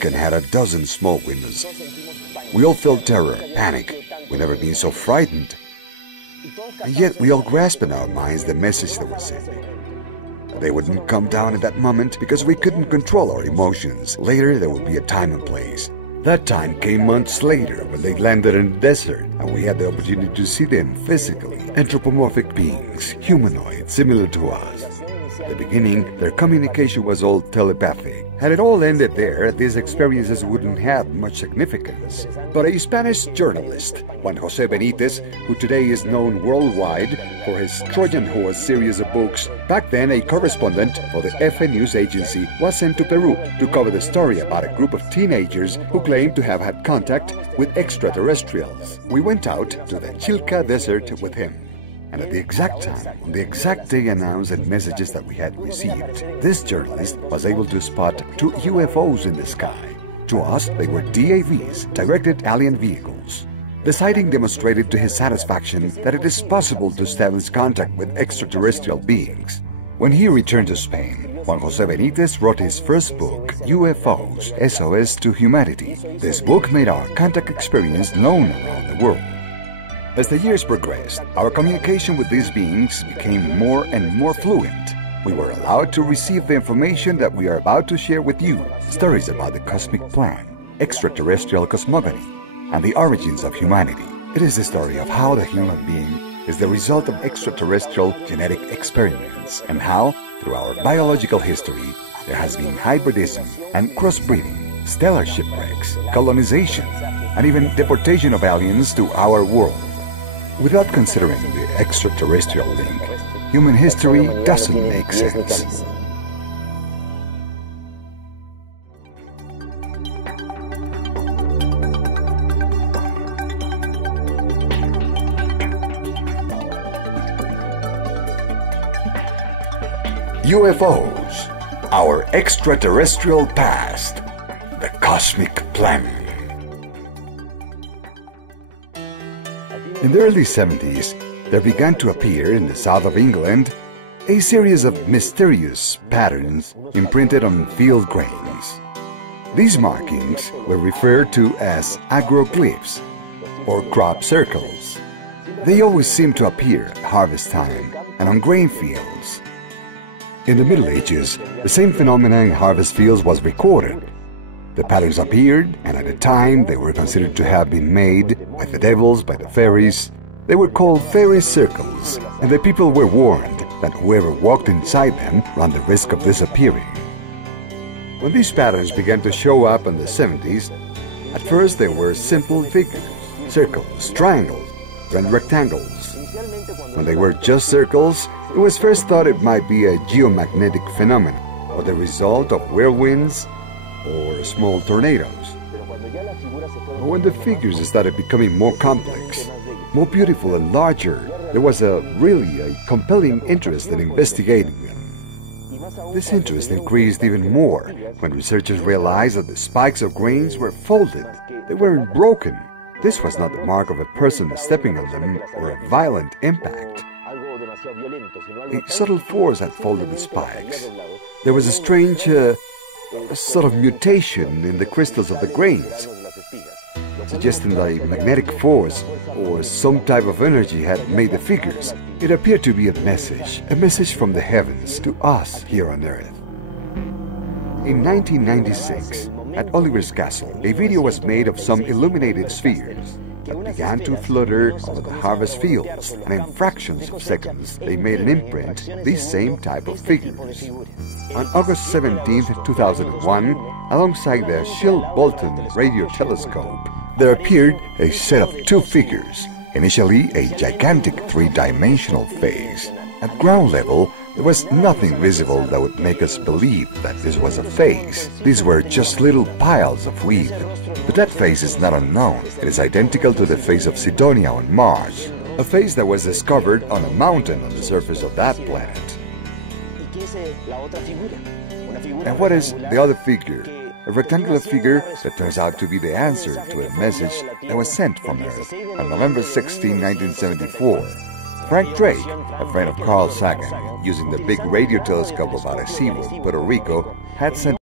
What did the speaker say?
can have a dozen small windows. We all felt terror, panic. We'd never been so frightened. And yet we all grasped in our minds the message that was sending. They wouldn't come down at that moment because we couldn't control our emotions. Later, there would be a time and place. That time came months later when they landed in the desert and we had the opportunity to see them physically. Anthropomorphic beings, humanoid, similar to us. At the beginning, their communication was all telepathic. Had it all ended there, these experiences wouldn't have much significance. But a Spanish journalist, Juan José Benítez, who today is known worldwide for his Trojan Horse series of books, back then a correspondent for the FN News Agency, was sent to Peru to cover the story about a group of teenagers who claimed to have had contact with extraterrestrials. We went out to the Chilca Desert with him. And at the exact time, on the exact day announced and messages that we had received, this journalist was able to spot 2 UFOs in the sky. To us, they were DAVs, directed alien vehicles. The sighting demonstrated to his satisfaction that it is possible to establish contact with extraterrestrial beings. When he returned to Spain, Juan José Benítez wrote his first book, UFOs, SOS to Humanity. This book made our contact experience known around the world. As the years progressed, our communication with these beings became more and more fluent. We were allowed to receive the information that we are about to share with you, stories about the cosmic plan, extraterrestrial cosmogony, and the origins of humanity. It is the story of how the human being is the result of extraterrestrial genetic experiments, and how, through our biological history, there has been hybridism and crossbreeding, stellar shipwrecks, colonization, and even deportation of aliens to our world. Without considering the extraterrestrial link, human history doesn't make sense. UFOs, our extraterrestrial past, the cosmic plan. In the early 70s, there began to appear in the south of England a series of mysterious patterns imprinted on field grains. These markings were referred to as agroglyphs, or crop circles. They always seemed to appear at harvest time and on grain fields. In the Middle Ages, the same phenomenon in harvest fields was recorded. The patterns appeared, and at the time they were considered to have been made by the devils, by the fairies. They were called fairy circles, and the people were warned that whoever walked inside them ran the risk of disappearing. When these patterns began to show up in the 70s, at first they were simple figures, circles, triangles, and rectangles. When they were just circles, it was first thought it might be a geomagnetic phenomenon, or the result of whirlwinds or small tornadoes. But when the figures started becoming more complex, more beautiful and larger, there was really a compelling interest in investigating them. This interest increased even more when researchers realized that the spikes of grains were folded. They weren't broken. This was not the mark of a person stepping on them or a violent impact. A subtle force had folded the spikes. There was a strange sort of mutation in the crystals of the grains, suggesting that a magnetic force or some type of energy had made the figures. It appeared to be a message from the heavens to us here on Earth. In 1996, at Oliver's Castle, a video was made of some illuminated spheres that began to flutter over the harvest fields, and in fractions of seconds they made an imprint, these same type of figures. On August 17, 2001, alongside the Schill-Bolton radio telescope, there appeared a set of 2 figures, initially a gigantic 3-dimensional face. At ground level, there was nothing visible that would make us believe that this was a face. These were just little piles of weed. But that face is not unknown. It is identical to the face of Sidonia on Mars, a face that was discovered on a mountain on the surface of that planet. And what is the other figure? A rectangular figure that turns out to be the answer to a message that was sent from Earth on November 16, 1974. Frank Drake, a friend of Carl Sagan, using the big radio telescope of Arecibo, Puerto Rico, had sent